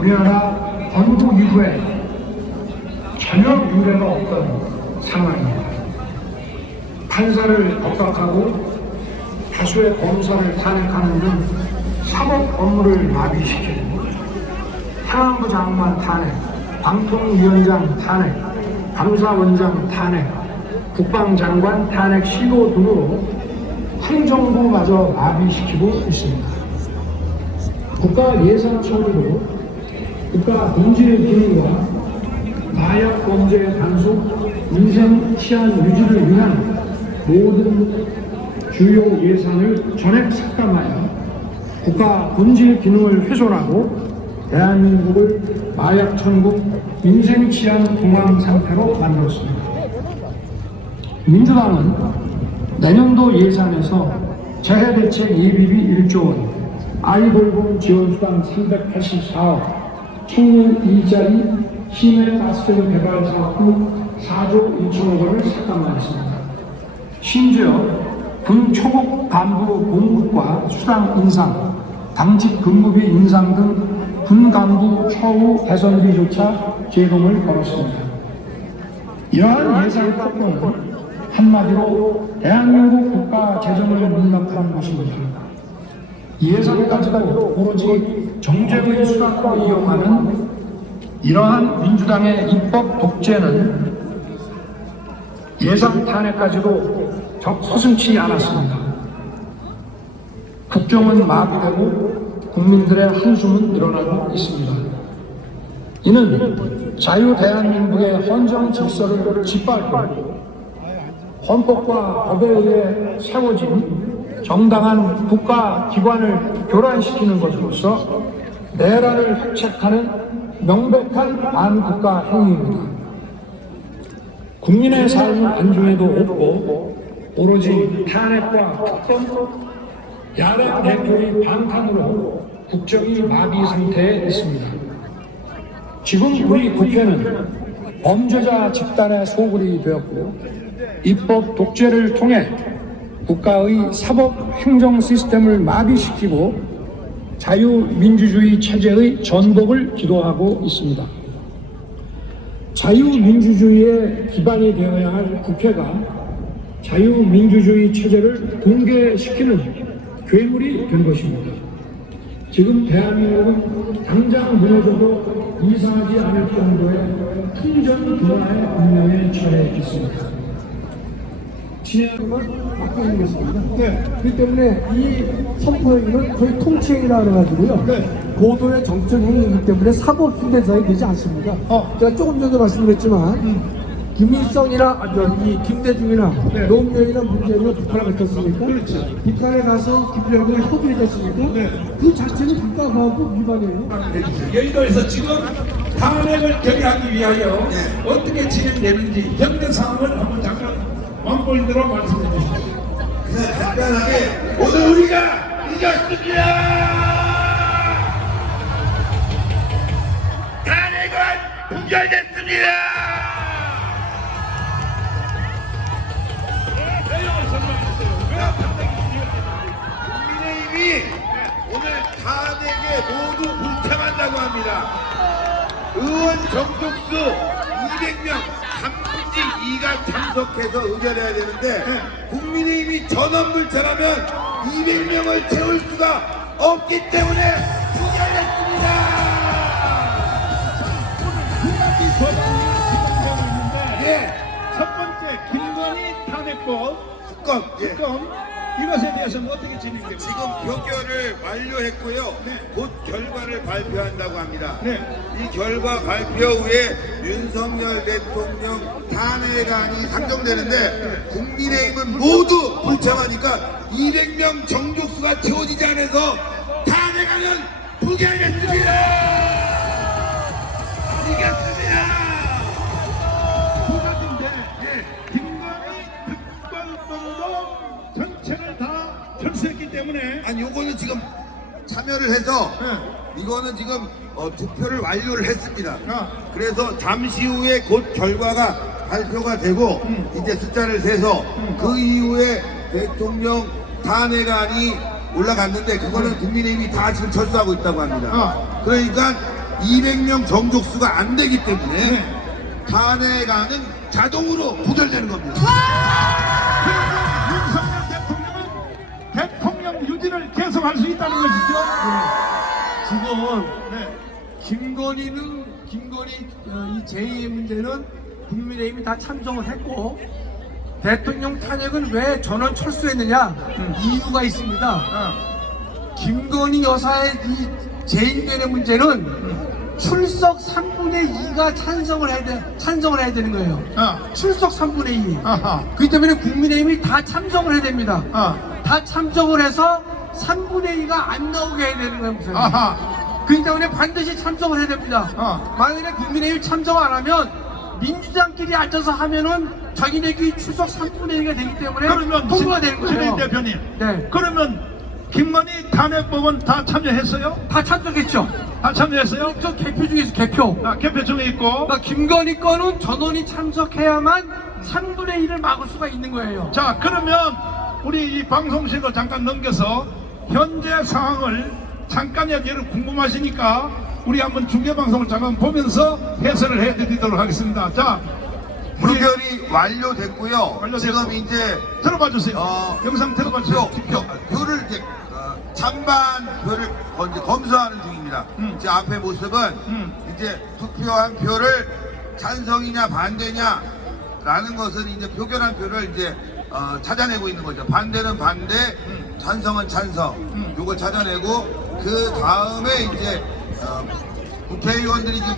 우리나라 건국 이후에 전혀 유례가 없던 상황입니다. 판사를 법각하고 다수의 검사를 탄핵하는 등 사법 업무를 마비시키고 행안부 장관 탄핵, 방통위원장 탄핵, 감사원장 탄핵, 국방장관 탄핵 시도 등으로 행정부마저 마비시키고 있습니다. 국가예산처리로 국가본질의 기능과 마약 범죄 단속, 민생 치안 유지를 위한 모든 주요 예산을 전액 삭감하여 국가 본질 기능을 훼손하고 대한민국을 마약 천국, 민생 치안 공황 상태로 만들었습니다. 민주당은 내년도 예산에서 재해대책 예비비 1조 원, 아이돌봄 지원수당 384억, 청년 일자리 심해가스등 개발 사업 4조 1천억 원을 삭감하였습니다. 심지어 군초급 간부 봉급과 수당 인상, 당직 근무비 인상 등 군 간부 처우 개선비조차 제동을 걸었습니다. 이러한 예산 폭로는 한마디로 대한민국 국가 재정을 문막한 것입니다. 예산까지도 오로지 정쟁의 수단으로 이용하는 이러한 민주당의 입법 독재는 예산 탄핵까지도 서슴지 않았습니다. 국정은 마비되고 국민들의 한숨은 늘어나고 있습니다. 이는 자유 대한민국의 헌정 질서를 짓밟고 헌법과 법에 의해 세워진 정당한 국가기관을 교란시키는 것으로서 내란을 획책하는 명백한 반국가 행위입니다. 국민의 삶은 안중에도 없고 오로지 탄핵과 특검, 야당 대표의 방탄으로 국정이 마비 상태에 있습니다. 지금 우리 국회는 범죄자 집단의 소굴이 되었고 입법 독재를 통해 국가의 사법 행정 시스템을 마비시키고 자유민주주의 체제의 전복을 기도하고 있습니다. 자유민주주의의 기반이 되어야 할 국회가 자유민주주의 체제를 붕괴시키는 괴물이 된 것입니다. 지금 대한민국은 당장 무너져도 이상하지 않을 정도의 풍전 분화의 운명에 처해 있습니다. 진행을 맡고 있는 것입니다. 네. 그렇기 때문에 이 선포행위는 거의 통치행위라 그래가지고요. 네. 고도의 정책 행위이기 때문에 사법 휴대사에 되지 않습니다. 제가 조금 전에 말씀드렸지만 김일성이나 이 김대중이나 네. 노무현이나 문재인이나 북한에 갔었습니까? 그렇죠. 북한에 가서 김일성이 협의를 했습니까? 네. 그 자체는 국가보안법 위반이에요. 여의도에서 지금 탄핵을 결의하기 위하여 네. 어떻게 진행되는지 현재 상황을 한번 잠깐 왕볼대로 말씀해 주십시오. 그냥 간단하게 오늘 우리가 이겼습니다. 탄핵은 부결됐습니다. 국민의힘이 오늘 탄핵에 모두 불참한다고 합니다. 의원 정족수 200명 3분의 2가 참석해서 의결해야 되는데 국민의힘이 전원불참하면 200명을 채울 수가 없기 때문에 부결했습니다. 두 가지 법안이 진행되고 있는데 예. 첫 번째 김건희 탄핵법 특검. 특검 이것에 대해서는 어떻게 진행됩니까? 지금 표결을 완료했고요. 네. 곧 결과를 발표한다고 합니다. 네. 이 결과 발표 후에 윤석열 대통령 탄핵안이 상정되는데 국민의힘은 모두 불참하니까 200명 정족수가 채워지지 않아서 탄핵안은 부결했습니다. 이겼습니다. 두 가지인데 김건희 특검법도 전체를 다 철수했기 때문에 아니 요거는 지금 참여를 해서 이거는 지금 투표를 완료를 했습니다. 그래서 잠시 후에 곧 결과가 발표가 되고 이제 숫자를 세서 그 이후에 대통령 탄핵안이 올라갔는데 그거는 국민의힘이 다 지금 철수하고 있다고 합니다. 그러니까 200명 정족수가 안 되기 때문에 탄핵안은 자동으로 부결되는 겁니다. 그러면 윤석열 대통령은 대통령 유지를 계속할 수 있다는 것이죠. 지금 김건희 이 제2의 문제는 국민의힘이 다 참석을 했고 대통령 탄핵은 왜 전원 철수했느냐 이유가 있습니다. 김건희 여사의 이 제1변의 문제는 출석 3분의 2가 찬성을 해야 되는 거예요. 출석 3분의 2. 그렇기 때문에 국민의힘이 다 참석을 해야 됩니다. 다 참석을 해서 3분의 2가 안 나오게 해야 되는 거예요. 그렇기 때문에 반드시 참석을 해야 됩니다. 만약에 국민의힘이 참석 안 하면 민주당끼리 앉아서 하면은 자기네끼리 출석 3분의 2가 되기 때문에 그러면 통과가 되는 거예요. 진행 대표님. 네. 그러면 김건희 탄핵법은 다 참여했어요? 다 참석했죠. 다 참여했어요? 저 개표 중에 있어 개표. 개표 중에 있고. 그러니까 김건희 거는 전원이 참석해야만 3분의 1을 막을 수가 있는 거예요. 자, 그러면 우리 이 방송실로 잠깐 넘겨서 현재 상황을 잠깐 여기를 궁금하시니까 우리 한번 중계방송을 잠깐 보면서 해설을 해드리도록 하겠습니다. 자, 부결이 완료됐고요. 완료됐고. 지금 이제 들어봐 주세요. 영상 들어봐 주세요. 표를 이제 찬반 표를 이제 검수하는 중입니다. 제 앞에 모습은 이제 투표한 표를 찬성이냐 반대냐라는 것을 이제 표결한 표를 이제 찾아내고 있는 거죠. 반대는 반대, 찬성은 찬성. 요걸 찾아내고 그 다음에 이제 국회의원들이 지금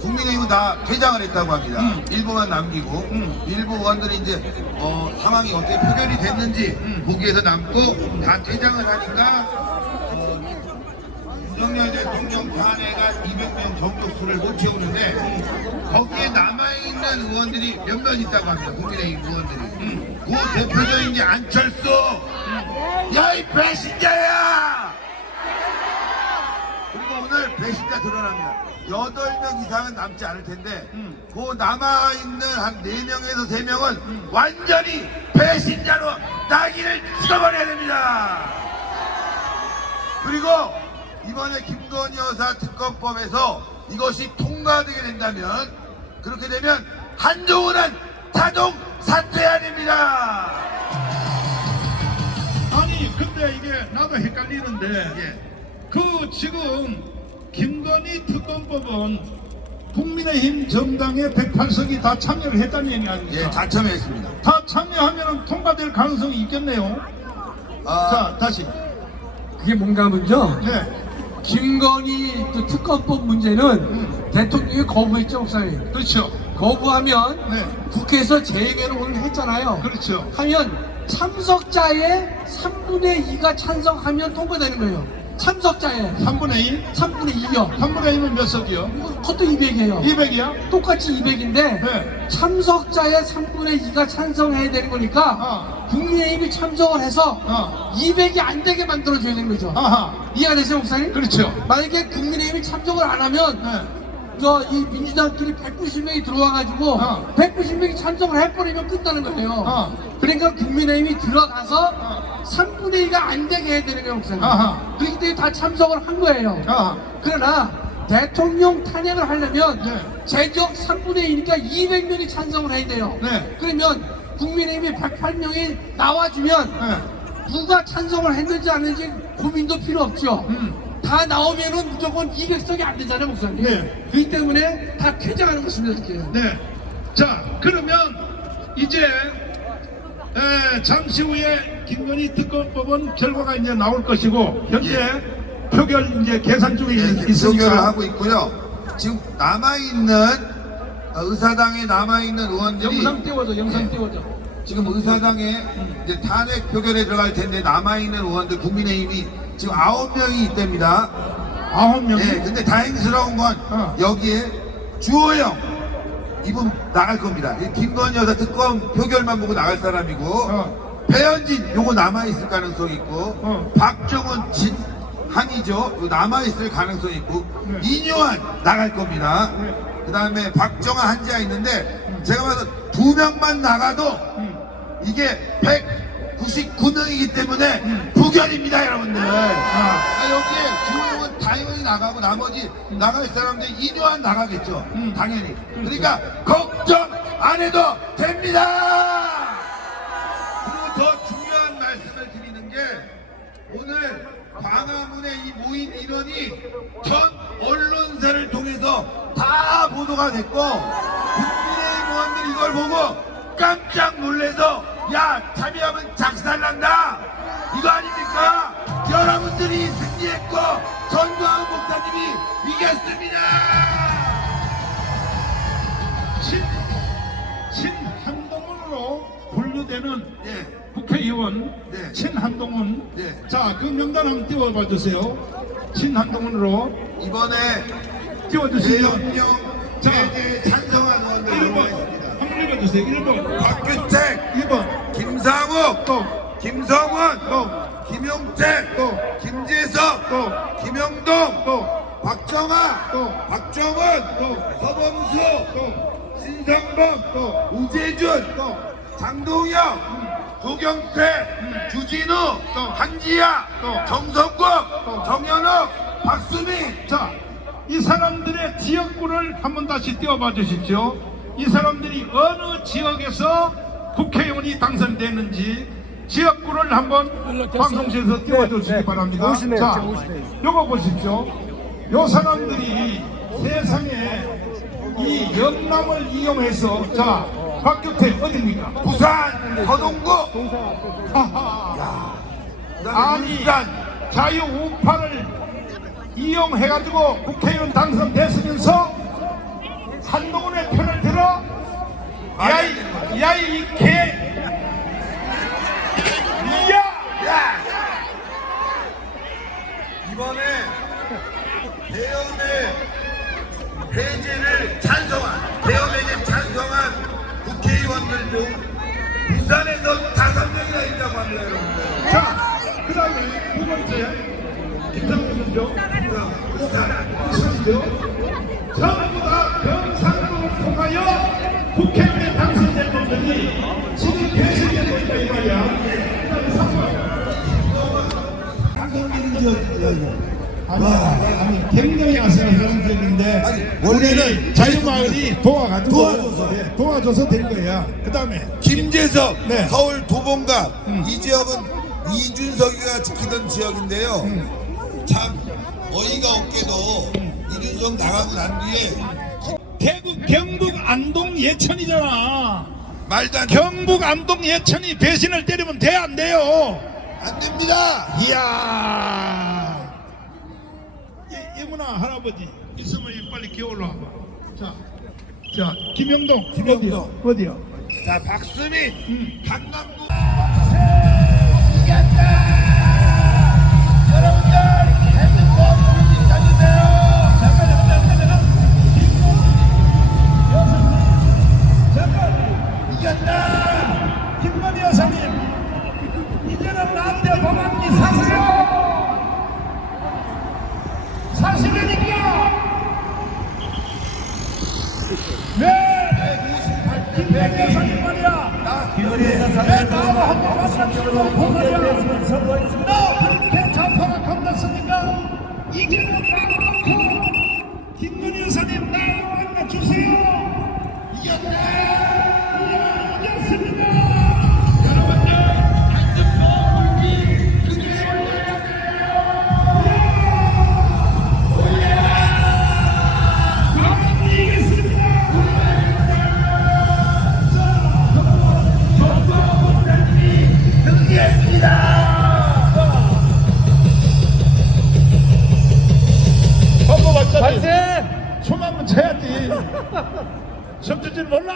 국민의힘은 다 퇴장을 했다고 합니다. 일부만 남기고 일부 의원들이 이제 상황이 어떻게 표결이 됐는지 보기 위해서 남고 다 퇴장을 하니까 윤석열 대통령 탄핵안 200명 정족수를 못 채우는데 거기에 남아있는 의원들이 몇몇 있다고 합니다. 국민의힘 의원들이. 그 대표적인 게 안철수. 야, 이 배신자야! 그리고 오늘 배신자 드러납니다. 8명 이상은 남지 않을 텐데 그 남아있는 한 4명에서 3명은 완전히 배신자로 낙인을 찍어버려야 됩니다. 그리고 이번에 김건희 여사 특검법에서 이것이 통과되게 된다면 그렇게 되면 한동훈은 자동 사퇴해야 됩니다. 아니, 근데 이게 나도 헷갈리는데 그 지금 김건희 특검법은 국민의힘 정당의 108석이 다 참여를 했다는 얘기 아닙니까? 예, 다 참여했습니다. 다 참여하면 통과될 가능성이 있겠네요. 자, 다시. 그게 뭔가 하면요. 네. 김건희 또 특검법 문제는 대통령이 거부했죠, 목사님. 그렇죠. 거부하면 네. 국회에서 재의결을 오늘 했잖아요. 그렇죠. 하면 참석자의 3분의 2가 찬성하면 통과되는 거예요. 참석자의 3분의 2? 3분의 2요. 3분의 2는 몇 석이요? 그것도 200이에요. 200이야? 똑같이 200인데 네. 참석자의 3분의 2가 찬성해야 되는 거니까 국민의힘이 참석을 해서 200이 안 되게 만들어줘야 되는 거죠. 아하. 이해가 되세요, 목사님? 그렇죠. 만약에 국민의힘이 참석을 안 하면 네. 이 민주당끼리 190명이 들어와가지고 190명이 참석을 해버리면 끝나는 거예요. 그러니까 국민의힘이 들어가서 3분의 2가 안 되게 해야 되는 거예요, 목사님. 그렇기 때문에 다 참석을 한 거예요. 그러나 대통령 탄핵을 하려면 제적 3분의 2니까 200명이 찬성을 해야 돼요. 네. 그러면 국민의힘이 108명이 나와주면 누가 찬성을 했는지 안 했는지 고민도 필요 없죠. 다 나오면은 무조건 200석이 안 되잖아요, 목사님. 네. 그렇기 때문에 다 퇴장하는 것입니다, 이렇게. 네. 자, 그러면 이제 잠시 후에 김건희 특검법은 결과가 이제 나올 것이고 현재 표결 이제 계산 중에 있으니까 표결을 하고 있고요. 지금 남아있는 의사당에 남아있는 의원들이 영상 띄워줘. 지금 의사당에 이제 탄핵 표결에 들어갈 텐데 남아있는 의원들 국민의힘이 지금 9명이 있답니다. 9명이? 네, 근데 다행스러운 건 여기에 주호영 이분 나갈 겁니다. 이 김건희 여사 특검 표결만 보고 나갈 사람이고 배현진 요거 남아있을 가능성이 있고 박정훈 진한이죠. 남아있을 가능성이 있고 이뇨한 나갈 겁니다. 그 다음에 박정아 한지아 있는데 제가 봐서 2명만 나가도 이게 99명이기 때문에 부결입니다, 여러분들. 여기에 주호영은 당연히 나가고 나머지 나갈 사람들 인요한 나가겠죠. 당연히. 그러니까 걱정 안 해도 됩니다. 그리고 더 중요한 말씀을 드리는 게 오늘 광화문에 이 모인 인원이 전 언론사를 통해서 다 보도가 됐고 국민의힘 의원들이 이걸 보고 깜짝 놀래서 야 참여하면 작살난다 이거 아닙니까? 여러분들이 승리했고 전광훈 목사님이 이겼습니다. 친한동훈으로 분류되는 네. 국회의원 네. 친한동훈. 네. 자, 그 명단 한번 띄워봐 주세요. 친한동훈으로 이번에 띄워주세요. 대통령 자, 제재 찬성한 의원들 1번 한번 읽어주세요. 1번 박규택 2번 김상욱 또 김성원 또 김용택 또 김재석 또 김영동 또 박정아 또 박정은 또 서범수 또 신상범 또 우재준 또 장동혁 조경태 주진우 또 한지야 또 정성국 또 정현욱 박수민. 자, 이 사람들의 지역구를 한번 다시 띄워봐 주십시오. 이 사람들이 어느 지역에서 국회의원이 당선됐는지 지역구를 한번 방송실에서 띄워주시기 바랍니다. 오시네요. 자, 지금 오시네요. 요거 보십시오. 요 사람들이 세상에 이 영남을 이용해서 자, 박규택 어딥니까? 부산 서동구 아니 자유 우파를 이용해가지고 국회의원 당선됐으면서 한동훈의 편을 들어 야이 이 개 야! 이번에 대연의 해제를 찬성한 대연해제 찬성한 국회의원들 중 부산에서 5명이나 있다고 합니다, 여러분들. 자, 그 다음에 두 번째 김상훈이죠. 부산이죠. 전부 다 경상도를 통하여 국회의원에 당선된 분들이 지금 대신되고 있다 이 말이야. 그 다음에 3번 당선되는 지역이죠. 아니 굉장히 아슬아슬한 지역인데 아니, 원래는 자유마을이 도와가지고 도와줘서. 도와줘서 된 거야. 그 다음에 김재석 네. 서울 도봉갑 이 지역은 이준석이가 지키던 지역인데요. 참 어이가 없게도 이준석 나가고 난 뒤에 대구 경북 안동 예천이잖아. 말도 안 돼. 경북 안동 예천이 배신을 때리면 돼 안 돼요? 안 됩니다. 이야. 예문아 할아버지 있으면 빨리 기어올라 와봐. 자 김영동 김영동. 어디요? 자 박수민 강남구 김건희 여사님 이제는 나한테 도망기 사세요. 사실이니까. 네. 김건희 여사님 말이야. 왜 나하고 한번 만나주고 보말이야. 너 그렇게 좌파가 겁났으니까 이기는 나고 김건희 여사님 나하고 만나주세요. 이겼네. 이겼습니다. 여러분들 한점더 울기 그게 춤 한번 춰야지. 춤출 줄 몰라?